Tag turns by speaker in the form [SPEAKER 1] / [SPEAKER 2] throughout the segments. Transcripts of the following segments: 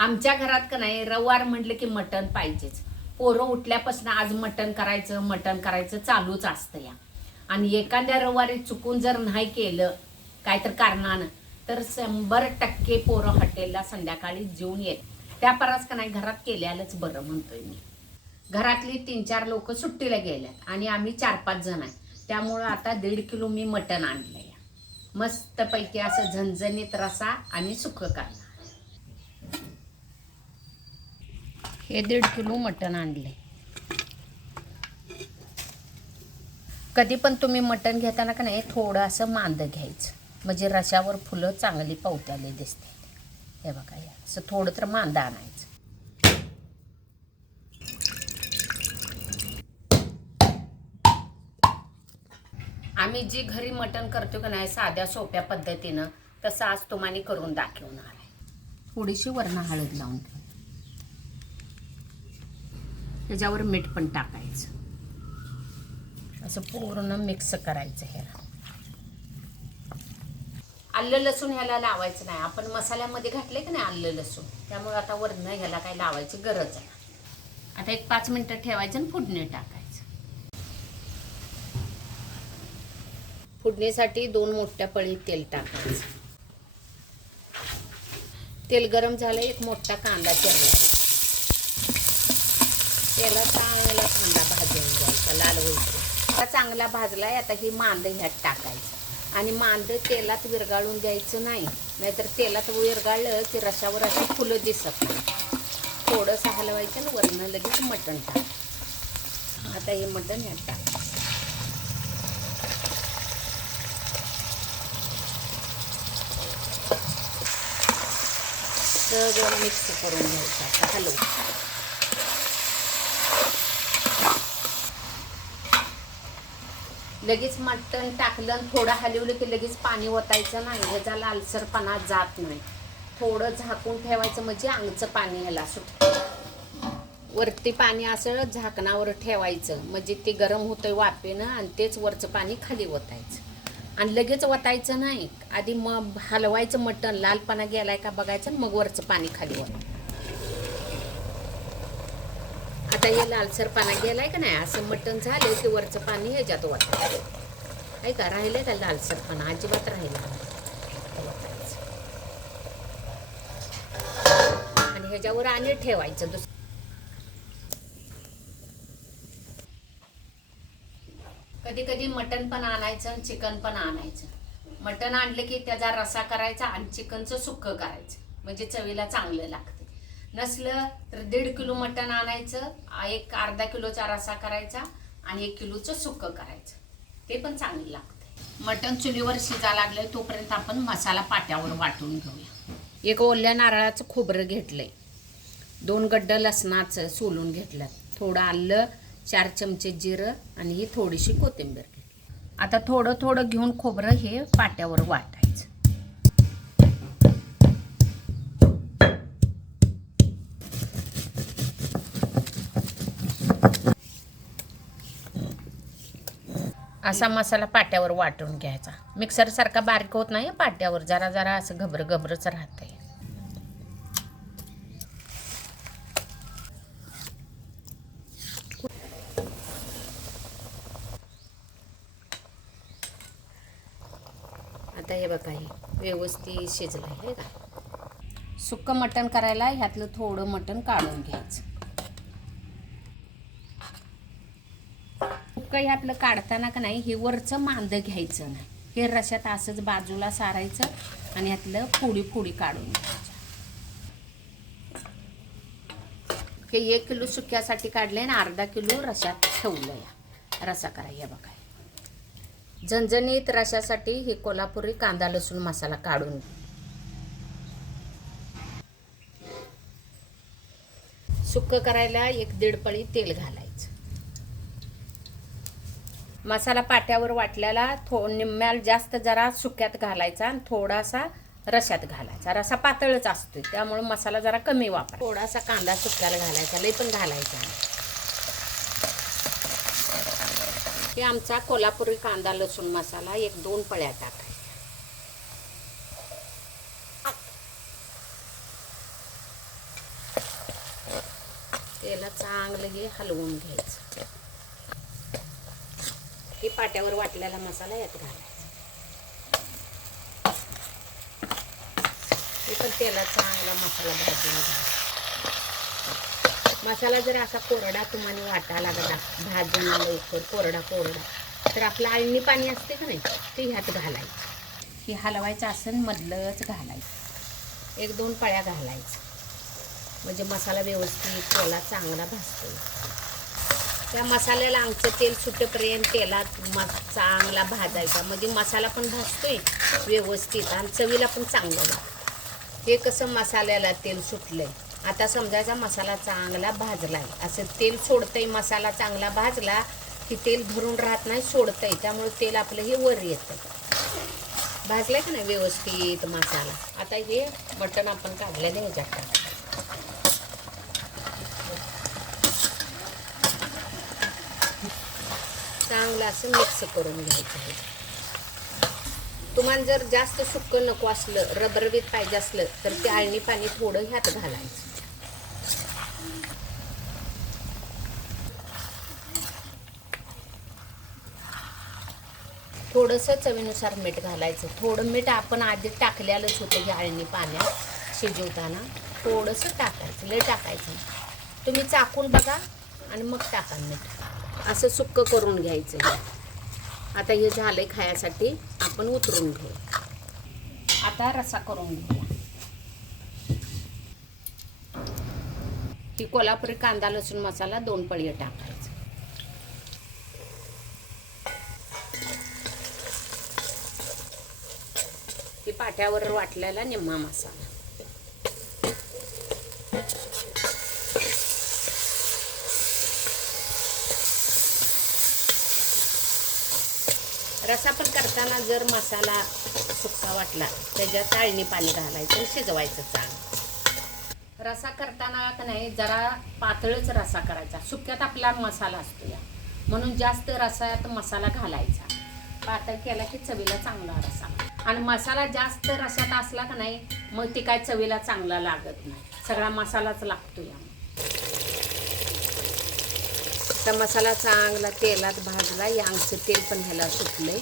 [SPEAKER 1] आमच्या घरात का नाही रविवार म्हटलं की मटण पाहिजेच. पोरं उठल्यापासून आज मटण करायचं मटण करायचं चालूच असतं या. आणि एखाद्या रविवारी चुकून जर नाही केलं काय तर कारणानं तर शंभर टक्के पोरं हॉटेलला संध्याकाळी जेवून येत. त्या परास का नाही घरात केल्यालाच बरं म्हणतोय मी. घरातली तीन चार लोक सुट्टीला गेल्यात आणि आम्ही चार पाच जण आहे. त्यामुळं आता दीड किलो मी मटण या. मस्तपैकी असं झणझणीत रसा आणि सुकं हे दीड किलो मटण आणले. कधी पण तुम्ही मटण घेताना का नाही थोडं असं मांद घ्यायचं. म्हणजे रशावर फुलं चांगली पवत्याले दिसते हे बघा या असं थोडं तर मांद आणायचं. आम्ही जी घरी मटण करतो का नाही साध्या सोप्या पद्धतीनं तसं आज तुम्हाला करून दाखवणार आहे. थोडीशी वरण हळद लावून त्याच्यावर मीठ पण टाकायचं. असं पूर्ण मिक्स करायचं ह्याला आलं लसूण ह्याला लावायचं नाही. आपण मसाल्यामध्ये घातले की नाही आलं लसूण? त्यामुळे आता वरण ह्याला काही लावायची गरज आहे. आता एक पाच मिनिटं ठेवायचं आणि फुडणी टाकायचं. फुडणीसाठी दोन मोठ्या पळी तेल टाकायचं. तेल गरम झालं एक मोठा कांदा चिरला. त्याला चांगला कांदा भाजून घ्यायचा लाल होईपर्यंत. चांगला भाजलाय आता ही मांद ह्यात टाकायचं. आणि मांद तेलात विरगाळून द्यायचं नाही नाहीतर तेलात विरगाळलं की रशावर अशी फुलं दिसत नाही. थोडंसं हलवायचं आणि वरनं लगेच मटण टाक. आता हे मटण ह्यात टाक. सगळं मिक्स करून घ्यायचं आता हलवू. लगेच मटण टाकलं आणि थोडं हलवलं की लगेच पाणी ओतायचं नाही. ह्याचा लालसरपणा जात नाही. थोडं झाकून ठेवायचं म्हणजे आंगचं पाणी ह्याला सुट. वरती पाणी असं झाकणावर ठेवायचं. म्हणजे ते गरम होतं वाफेनं आणि तेच वरचं पाणी खाली ओतायचं. आणि लगेच वतायचं नाही. आधी मग हलवायचं मटण लालपणा गेलाय का बघायचं मग वरचं पाणी खाली ओतायचं. आता हे पाना गेलाय का नाही? असं मटण झालं की वरचं पाणी ह्याच्यात वाटायचं आहे का? राहिलंय का लालसरपणा अजिबात राहिला आणि ह्याच्यावर आणि ठेवायचं दुसरं कधी कधी मटण पण आणायचं आणि चिकन पण आणायचं. मटण आणलं की त्याचा रसा करायचा आणि चिकनचं सुक्क करायचं. म्हणजे चवीला चांगलं लागतं. नसलं तर दीड किलो मटण आणायचं एक अर्धा किलोचा रसा करायचा आणि एक किलोचं सुक्कं करायचं. ते पण चांगलं लागतं मटण चुलीवर शिजा लागलंय तोपर्यंत आपण मसाला पाट्यावर वाटून घेऊया. एक ओल्या नारळाचं खोबरं घेतलंय. दोन गड्ड लसणाचं सोलून घेतलं. थोडं आलं चार चमचे जिरं आणि ही थोडीशी कोथिंबीर घेतली. आता थोडं थोडं घेऊन खोबरं हे पाट्यावर वाटायचं. असा मसाला पाट्यावर वाटून घ्यायचा. मिक्सर सारखा बारीक होत नाही पाट्यावर. जरा जरा असं घबर घबरच राहतंय. आता हे बघा हे व्यवस्थित शिजलं आहे का? सुक्क मटण करायला ह्यातलं थोडं मटण काढून घ्यायचं. हे आपलं काढताना का नाही हे वरचं मांद घ्यायचं नाही. हे रशात असंच बाजूला सारायचं आणि यातलं फोडी फोडी काढून घ्यायचं. हे एक किलो सुक्यासाठी काढले आणि अर्धा किलो रशात ठेवलं या रसा करा या बघा. झणझणीत रशासाठी हे कोल्हापुरी कांदा लसूण मसाला काढून सुक्क करायला एक दीड पळी तेल घालायचं मसाला पाट्यावर वाटल्याला थो निम्म्याला जास्त जरा सुक्यात घालायचा आणि थोडासा रशात घालायचा. रसा पातळच असतो त्यामुळे मसाला जरा कमी वापर. थोडासा कांदा सुक्याला घालायचा लई पण घालायचा हे आमचा कोल्हापुरी कांदा लसूण मसाला एक दोन पळ्या टाकायच्या. त्याला चांगलं हे हलवून घ्यायचं. की पाट्यावर वाटलेला मसाला यात घालायचा. हे पण तेलात चांगला मसाला भाजून घ्यायचा मसाला जर असा कोरडा तुम्हाला वाटा लागला भाजून लवकर कोरडा कोरडा तर आपलं आळणी पाणी असते का नाही ते ह्यात घालायचं. हे हलवायचं असं मधलंच घालायचं. एक दोन पळ्या घालायचं. म्हणजे मसाला व्यवस्थित त्याला चांगला भाजतो. त्या मसाल्याला आमचं तेल सुटेपर्यंत तेलात म चांगला भाजायचा. म्हणजे मसाला पण भाजतोय व्यवस्थित आणि चवीला पण चांगलं लागतं. हे कसं मसाल्याला तेल सुटलंय. आता समजायचा मसाला चांगला भाजलाय असं तेल सोडतंय मसाला चांगला भाजला की तेल भरून राहत नाही सोडतंय. त्यामुळे तेल आपलं हे वर येतं. भाजलाय का नाही व्यवस्थित मसाला? आता हे मटण आपण काढलेलं ह्याच्यात. चांगलं असं मिक्स करून घ्यायचं आहे. तुम्हाला जर जास्त सुक्क नको असलं रबरबीत पाहिजे असलं तर ते आळणी पाणी थोडं ह्यात घालायचं. थोडंसं चवीनुसार मीठ घालायचं. थोडं मीठ आपण आधी टाकलेलंच होतं हे आळणी पाण्यात शिजवताना. थोडंसं टाकायचं लय टाकायचं तुम्ही चाकून बघा आणि मग टाका मीठ. असं सुक्क करून घ्यायचं आता हे झालंय खायासाठी आपण उतरून घेऊ. आता रसा करून घेऊया ही कोल्हापुरी कांदा लसूण मसाला दोन पळी टाकायचं. ही पाट्यावर वाटलेला निम्मा मसाला. रसा पण करताना जर मसाला सुक्का वाटला त्याच्यात चाळणी पाणी घालायचं शिजवायचं चांग रसा करताना का नाही जरा पातळच रसा करायचा. सुक्यात आपला मसाला असतो या. म्हणून जास्त रसात मसाला घालायचा. पातळ केला की चवीला चांगला रसा. आणि मसाला जास्त रसात असला का नाही मग ते काय चवीला चांगला लागत नाही. सगळा मसालाच लागतो या. आता मसाला चांगला तेलात भाजला. या तेल पण ह्याला सुटलंय.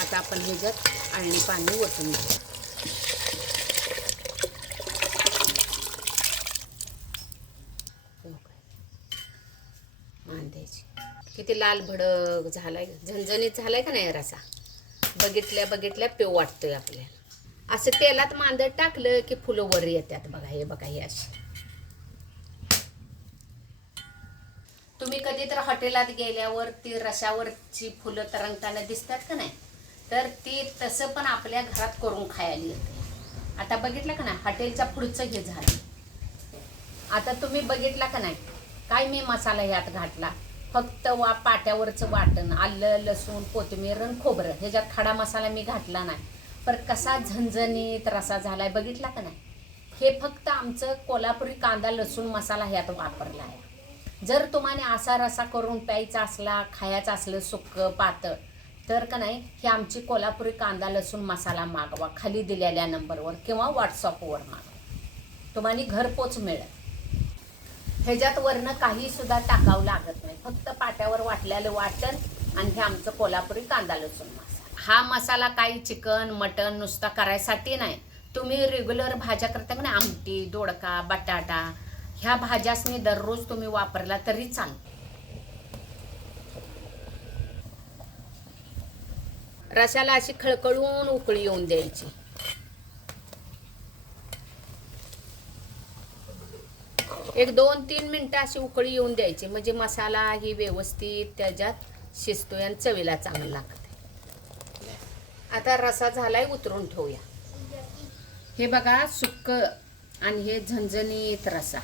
[SPEAKER 1] आता आपण ह्याच्यात आणि पाणी ओतून घेऊ. किती लाल भडक झालाय. झणझणीत झालाय का नाही रसा? बघितल्या बघितल्या पेव वाटतोय आपल्याला. असं तेलात मांदळ टाकलं की फुलं वर येतात बघा. हे बघा हे अशी. तुम्ही कधी तर हॉटेलात गेल्यावर ती रशावरची फुलं तरंगताना दिसतात का नाही? तर ती तसं पण आपल्या घरात करून खायला येते. आता बघितलं का नाही? हॉटेलच्या पुढचं हे झालं. आता तुम्ही बघितला का नाही? काय मी मसाला ह्यात घातला? फक्त वा पाट्यावरचं वाटण आलं लसूण कोथिंबीर आणि खोबरं. ह्याच्यात खडा मसाला मी घातला नाही. पर कसा झणझणीत रसा झालाय बघितला का नाही? हे फक्त आमचं कोल्हापुरी कांदा लसूण मसाला ह्यात वापरला आहे. जर तुम्हाला असा रसा करून प्यायचा असला खायचा असलं सुक्क पातळ तर का नाही हे आमची कोल्हापुरी कांदा लसूण मसाला मागवा. खाली दिलेल्या नंबरवर किंवा व्हॉट्सअपवर मागवा. तुम्हाला घरपोच मिळेल. ह्याच्यात वरनं काही सुद्धा टाकावं लागत नाही. फक्त पाट्यावर वाटलेलं वाटण आणि हे आमचं कोल्हापुरी कांदा लसूण मसाला. हा मसाला काही चिकन मटन नुसता करायसाठी नाही. तुम्ही रेग्युलर भाज्या करता का नाही? आमटी दोडका बटाटा ह्या भाज्यासनी दररोज तुम्ही वापरला तरी चाल रसाला अशी खळखळून उकळी येऊन द्यायची. एक दोन तीन मिनटं अशी उकळी येऊन द्यायची. म्हणजे मसाला ही व्यवस्थित त्याच्यात शिजतोय आणि चवीला चांगलं लागते आता रसा झालाय उतरून ठेवूया. हे बघा सुक्क आणि हे झणझणीत रसा.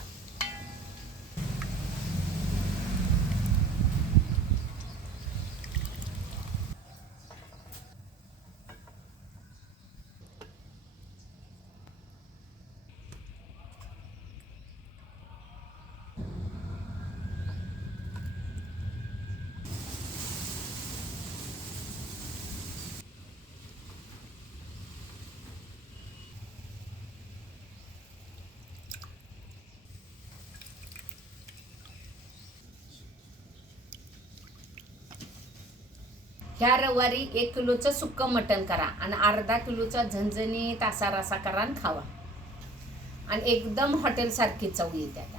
[SPEAKER 1] ह्या रविवारी एक किलोचं सुक्कं मटण करा आणि अर्धा किलोचा झणझणीत असा रसा करा आणि खावा. आणि एकदम हॉटेलसारखी चव येते